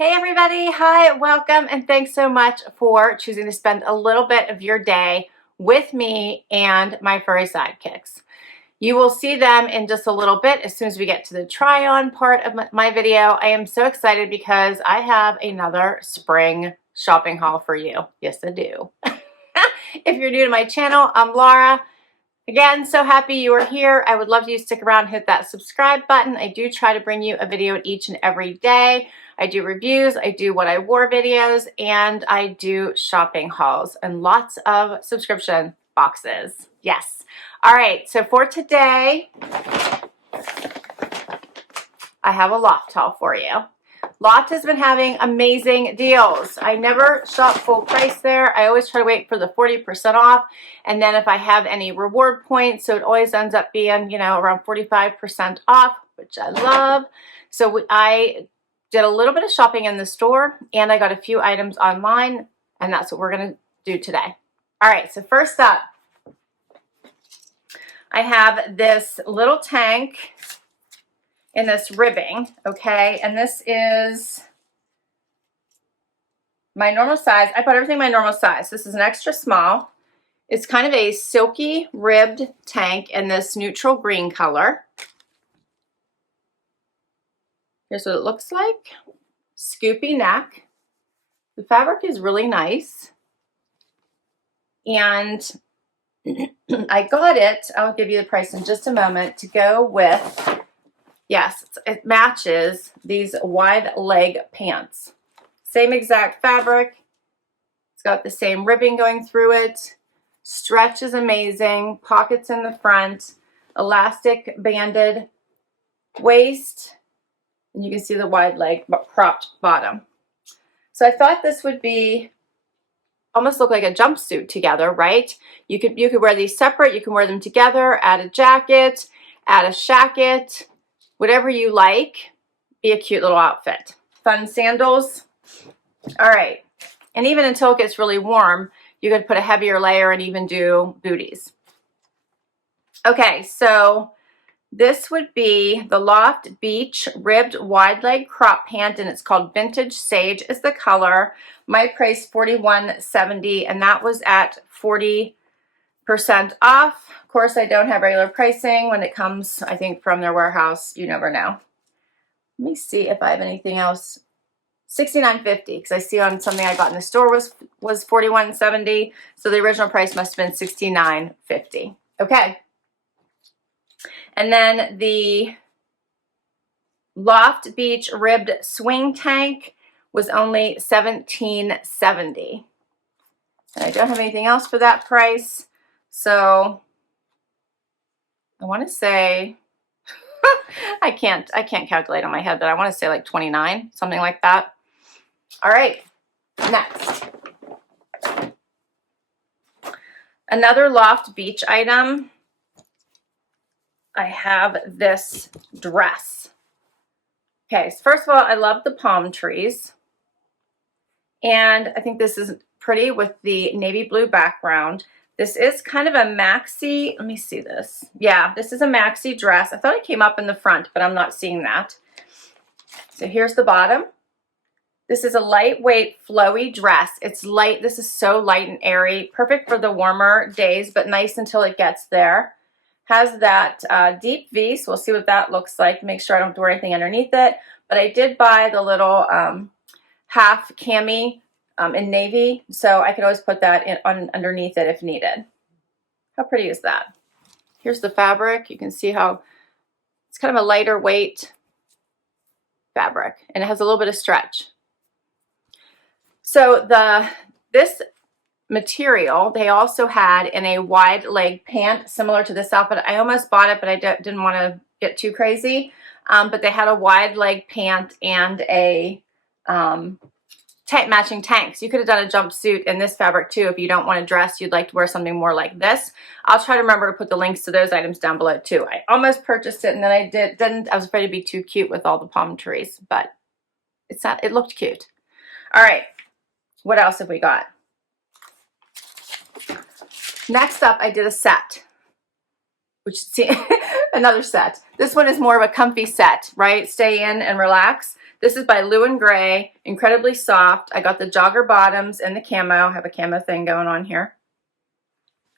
Hey everybody, hi, welcome, and thanks so much for choosing to spend a little bit of your day with me and my furry sidekicks. You will see them in just a little bit as soon as we get to the try-on part of my video. I am so excited because I have another spring shopping haul for you. Yes, I do. If you're new to my channel, I'm Laura. Again, so happy you are here. I would love you to stick around and hit that subscribe button. I do try to bring you a video each and every day. I do reviews, I do what I wore videos, and I do shopping hauls and lots of subscription boxes. Yes. All right, so for today, I have a Loft haul for you. Loft has been having amazing deals. I never shop full price there. I always try to wait for the 40% off. And then if I have any reward points, so it always ends up being, around 45% off, which I love. So I did a little bit of shopping in the store and I got a few items online, and that's what we're going to do today. All right, so first up, I have this little tank in this ribbing, okay, and this is my normal size. I bought everything my normal size. This is an extra small. It's kind of a silky ribbed tank in this neutral green color. Here's what it looks like. Scoopy neck. The fabric is really nice. And I got it, I'll give you the price in just a moment, to go with, yes, it matches these wide leg pants. Same exact fabric. It's got the same ribbing going through it. Stretch is amazing. Pockets in the front. Elastic banded waist. And you can see the wide leg cropped bottom. So I thought this would be almost look like a jumpsuit together, right? You could wear these separate, you can wear them together, add a jacket, add a shacket, whatever you like. Be a cute little outfit. Fun sandals. All right. And even until it gets really warm, you could put a heavier layer and even do booties. Okay, so this would be the Loft Beach Ribbed Wide Leg Crop Pant, and it's called Vintage Sage is the color. My price $41.70, and that was at 40% off. Of course, I don't have regular pricing when it comes, I think, from their warehouse. You never know. Let me see if I have anything else. $69.50, because I see on something I got in the store was $41.70, so the original price must have been $69.50. Okay. And then the Loft Beach Ribbed Swing Tank was only $17.70. And I don't have anything else for that price. So I want to say, I can't calculate on my head, but I want to say like 29, something like that. All right, next. Another Loft Beach item. I have this dress. Okay, so first of all, I love the palm trees. And I think this is pretty with the navy blue background. This is kind of a maxi, let me see this. Yeah, this is a maxi dress. I thought it came up in the front, but I'm not seeing that. So here's the bottom. This is a lightweight, flowy dress. It's light. This is so light and airy. Perfect for the warmer days, but nice until it gets there. Has that deep V, so we'll see what that looks like. Make sure I don't have to wear anything underneath it. But I did buy the little half cami in navy, so I could always put that in underneath it if needed. How pretty is that? Here's the fabric. You can see how it's kind of a lighter weight fabric, and it has a little bit of stretch. So this material they also had in a wide leg pant similar to this outfit. I almost bought it, but I didn't want to get too crazy. But they had a wide leg pant and a matching tanks. You could have done a jumpsuit in this fabric too if you don't want to dress. You'd like to wear something more like this. I'll try to remember to put the links to those items down below too. I almost purchased it and then I didn't. I was afraid to be too cute with all the palm trees, but it looked cute. All right, what else have we got? Next up, I did a set, another set. This one is more of a comfy set, right? Stay in and relax. This is by Lou and Grey, incredibly soft. I got the jogger bottoms and the camo. I have a camo thing going on here.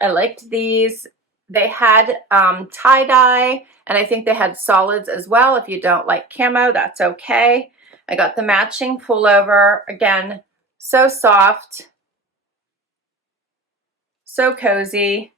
I liked these. They had tie-dye, and I think they had solids as well. If you don't like camo, that's okay. I got the matching pullover. Again, so soft, so cozy.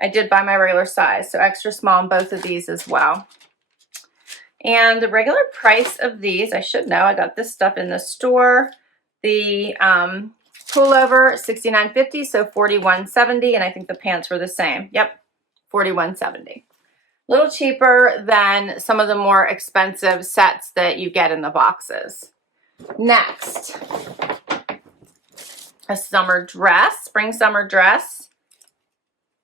I did buy my regular size, so extra small in both of these as well. And the regular price of these, I should know, I got this stuff in the store. The pullover, $69.50, so $41.70, and I think the pants were the same. Yep, $41.70. A little cheaper than some of the more expensive sets that you get in the boxes. Next, a summer dress, spring summer dress.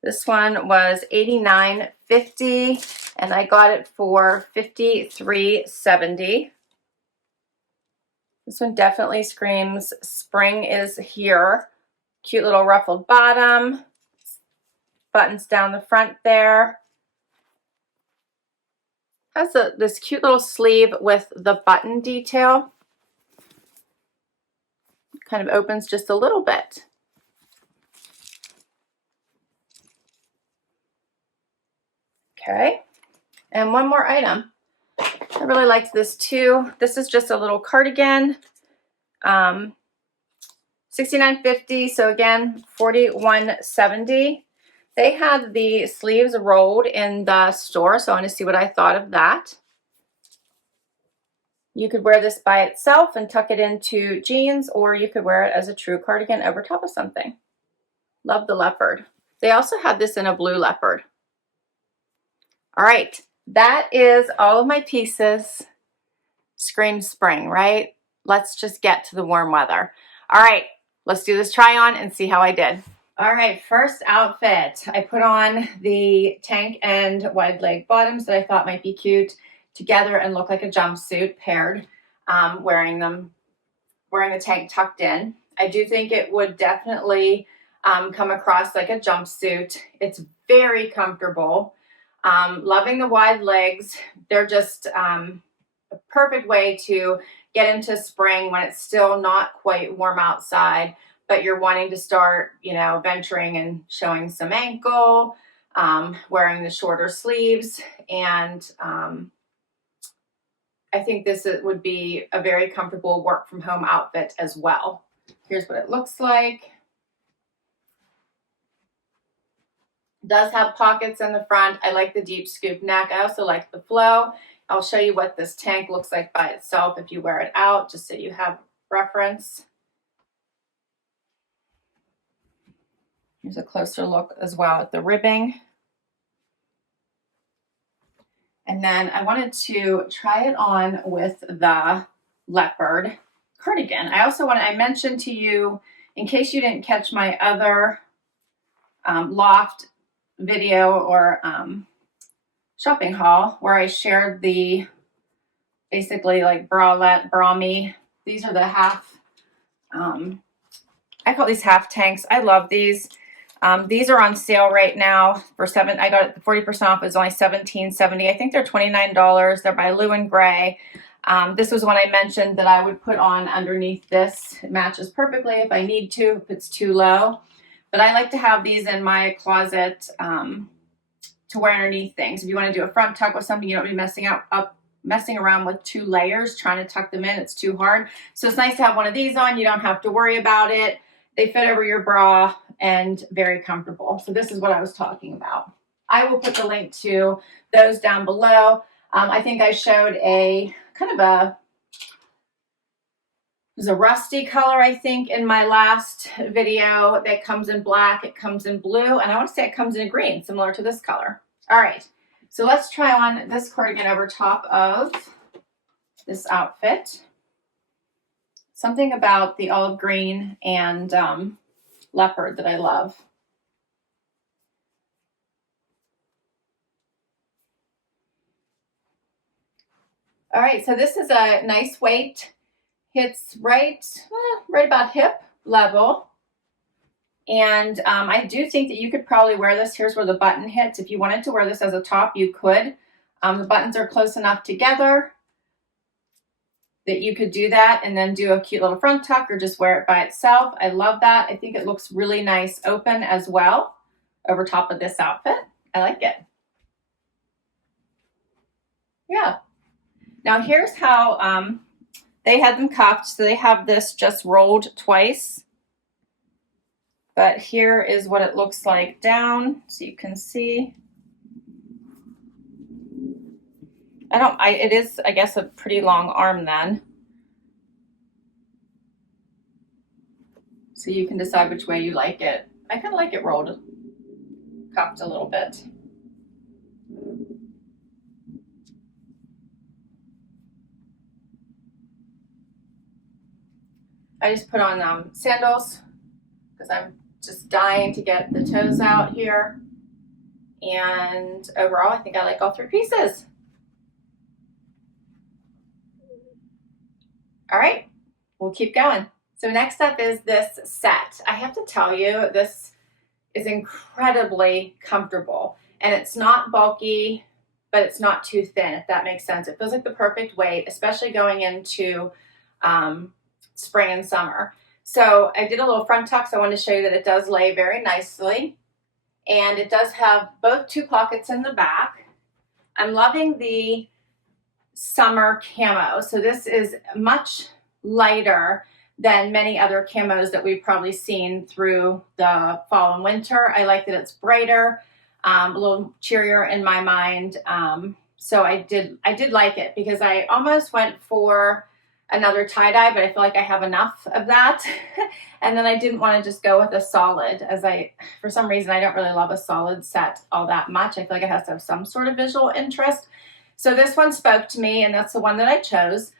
This one was $89.50, and I got it for $53.70. This one definitely screams spring is here. Cute little ruffled bottom, buttons down the front there. Has this cute little sleeve with the button detail. Kind of opens just a little bit. Okay, and one more item. I really liked this too. This is just a little cardigan, $69.50, so again, $41.70. They had the sleeves rolled in the store, so I want to see what I thought of that. You could wear this by itself and tuck it into jeans, or you could wear it as a true cardigan over top of something. Love the leopard. They also had this in a blue leopard. All right, that is all of my pieces. Screams spring, right? Let's just get to the warm weather. All right, let's do this try on and see how I did. All right, first outfit. I put on the tank and wide leg bottoms that I thought might be cute together and look like a jumpsuit paired, wearing the tank tucked in. I do think it would definitely come across like a jumpsuit. It's very comfortable. Loving the wide legs. They're just a perfect way to get into spring when it's still not quite warm outside, but you're wanting to start, you know, venturing and showing some ankle, wearing the shorter sleeves. And I think this would be a very comfortable work from home outfit as well. Here's what it looks like. Does have pockets in the front. I like the deep scoop neck. I also like the flow. I'll show you what this tank looks like by itself if you wear it out, just so you have reference. Here's a closer look as well at the ribbing. And then I wanted to try it on with the leopard cardigan. I mentioned to you, in case you didn't catch my other Loft video or shopping haul where I shared the basically like bralette, brami. These are the half, I call these half tanks. I love these. These are on sale right now for I got it 40% off. It's only $17.70. I think they're $29. They're by Lou and Grey. This was one I mentioned that I would put on underneath this. It matches perfectly if I need to, if it's too low. But I like to have these in my closet to wear underneath things. If you want to do a front tuck with something, you don't be messing around with two layers, trying to tuck them in. It's too hard. So it's nice to have one of these on. You don't have to worry about it. They fit over your bra and very comfortable. So this is what I was talking about. I will put the link to those down below. I think I showed a kind of it was a rusty color, I think, in my last video that comes in black. It comes in blue, and I want to say it comes in green, similar to this color. All right, so let's try on this cardigan over top of this outfit. Something about the olive green and leopard that I love. All right, so this is a nice weight. Hits right about hip level. And I do think that you could probably wear this. Here's where the button hits. If you wanted to wear this as a top, you could. The buttons are close enough together. that you could do that and then do a cute little front tuck or just wear it by itself. I love that. I think it looks really nice open as well over top of this outfit. I like it. Yeah. Now here's how they had them cuffed. So they have this just rolled twice. But here is what it looks like down, so you can see. It is, I guess, a pretty long arm then. So you can decide which way you like it. I kind of like it rolled, cuffed a little bit. I just put on sandals because I'm just dying to get the toes out here. And overall, I think I like all three pieces. All right, we'll keep going. So next up is this set. I have to tell you, this is incredibly comfortable, and it's not bulky, but it's not too thin, if that makes sense. It feels like the perfect weight, especially going into spring and summer. So I did a little front tuck, so I wanted to show you that it does lay very nicely, and it does have both two pockets in the back. I'm loving the summer camo. So this is much lighter than many other camos that we've probably seen through the fall and winter. I like that it's brighter, a little cheerier in my mind. So I did like it because I almost went for another tie-dye, but I feel like I have enough of that. And then I didn't want to just go with a solid, as for some reason, I don't really love a solid set all that much. I feel like it has to have some sort of visual interest. So this one spoke to me, and that's the one that I chose.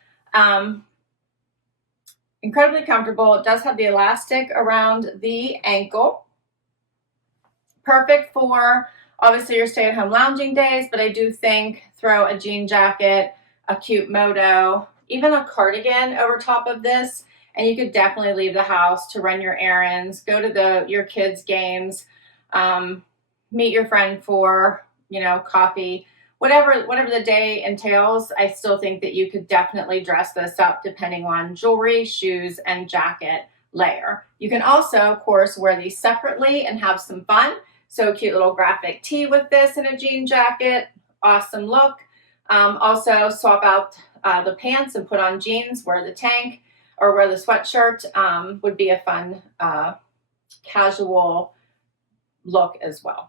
Incredibly comfortable. It does have the elastic around the ankle. Perfect for, obviously, your stay-at-home lounging days, but I do think throw a jean jacket, a cute moto, even a cardigan over top of this, and you could definitely leave the house to run your errands, go to your kids' games, meet your friend for, coffee. Whatever the day entails, I still think that you could definitely dress this up depending on jewelry, shoes, and jacket layer. You can also, of course, wear these separately and have some fun. So a cute little graphic tee with this and a jean jacket, awesome look. Also swap out the pants and put on jeans, wear the tank or wear the sweatshirt, would be a fun casual look as well.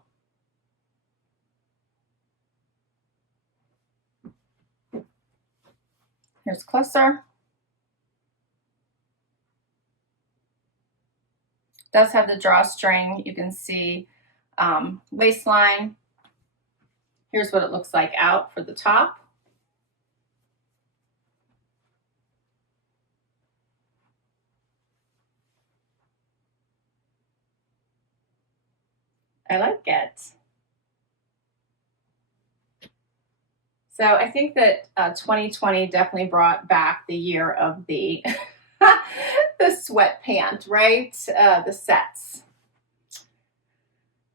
Here's closer. Does have the drawstring. You can see waistline. Here's what it looks like out for the top. I like it. So I think that 2020 definitely brought back the year of the the sweatpant, right? The sets.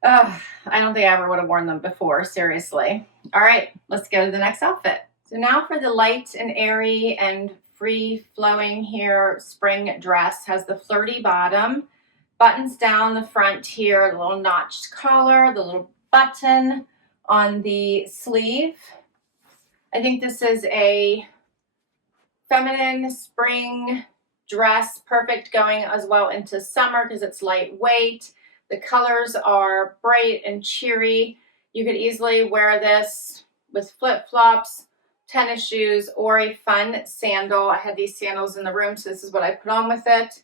I don't think I ever would have worn them before, seriously. All right, let's go to the next outfit. So now for the light and airy and free-flowing here spring dress. Has the flirty bottom, buttons down the front here, the little notched collar, the little button on the sleeve. I think this is a feminine spring dress, perfect going as well into summer because it's lightweight. The colors are bright and cheery. You could easily wear this with flip-flops, tennis shoes, or a fun sandal. I had these sandals in the room, so this is what I put on with it.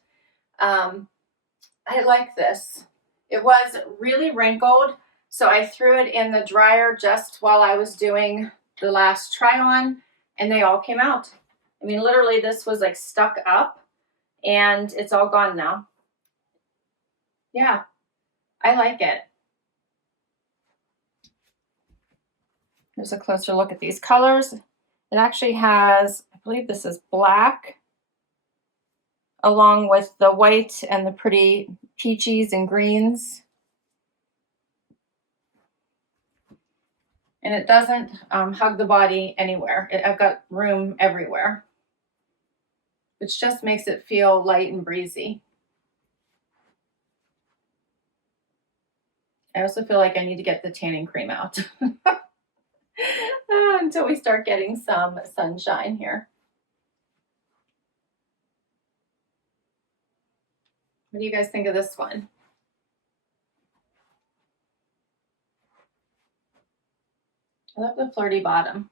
I like this. It was really wrinkled, so I threw it in the dryer just while I was doing the last try on, and they all came out. I mean, literally this was like stuck up and it's all gone now. Yeah, I like it. Here's a closer look at these colors. It actually has, I believe this is black, along with the white and the pretty peaches and greens. And it doesn't hug the body anywhere. I've got room everywhere. which just makes it feel light and breezy. I also feel like I need to get the tanning cream out until we start getting some sunshine here. What do you guys think of this one? I love the flirty bottom.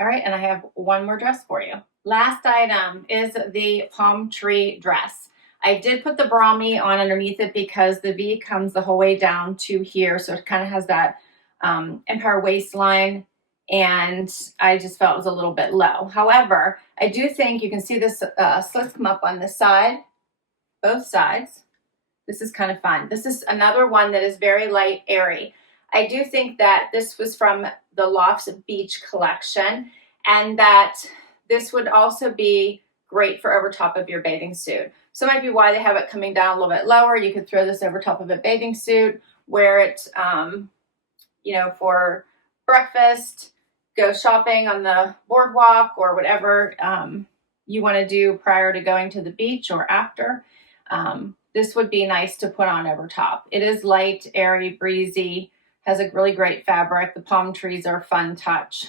All right, and I have one more dress for you. Last item is the palm tree dress. I did put the bromie on underneath it because the V comes the whole way down to here, so it kind of has that empire waistline, and I just felt it was a little bit low. However, I do think you can see this slits come up on this side, both sides. This is kind of fun. This is another one that is very light, airy. I do think that this was from the Loft's Beach collection, and that this would also be great for over top of your bathing suit. So it might be why they have it coming down a little bit lower. You could throw this over top of a bathing suit, wear it, you know, for breakfast, go shopping on the boardwalk, or whatever you want to do prior to going to the beach or after. This would be nice to put on over top. It is light, airy, breezy, has a really great fabric. The palm trees are a fun touch.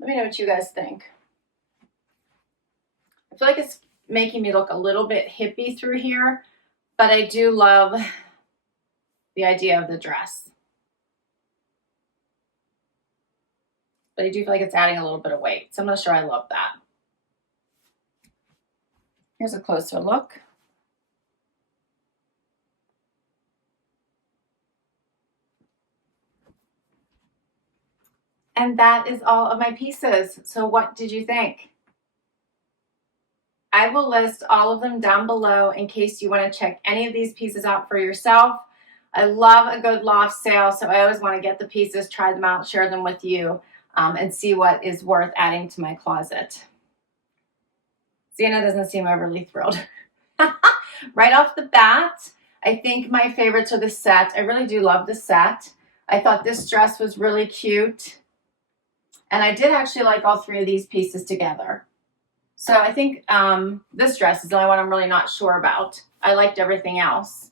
Let me know what you guys think. I feel like it's making me look a little bit hippie through here, but I do love the idea of the dress. But I do feel like it's adding a little bit of weight, so I'm not sure I love that. Here's a closer look. And that is all of my pieces. So what did you think? I will list all of them down below in case you want to check any of these pieces out for yourself. I love a good loft sale, so I always want to get the pieces, try them out, share them with you, and see what is worth adding to my closet. Sienna doesn't seem overly thrilled. Right off the bat, I think my favorites are the set. I really do love the set. I thought this dress was really cute. And I did actually like all three of these pieces together. So I think this dress is the only one I'm really not sure about. I liked everything else.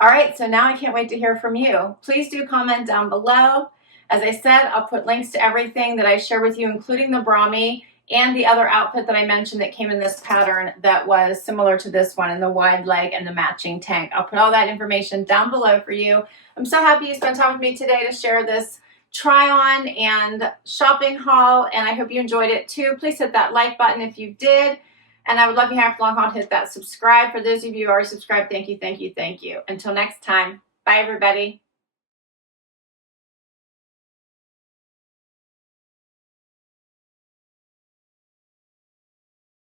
All right, so now I can't wait to hear from you. Please do comment down below. As I said, I'll put links to everything that I share with you, including the bromie and the other outfit that I mentioned that came in this pattern that was similar to this one, in the wide leg and the matching tank. I'll put all that information down below for you. I'm so happy you spent time with me today to share this try on and shopping haul, and I hope you enjoyed it too. Please hit that like button if you did, and I would love you here after long haul to hit that subscribe. For those of you who are subscribed, thank you, thank you, thank you. Until next time, bye everybody.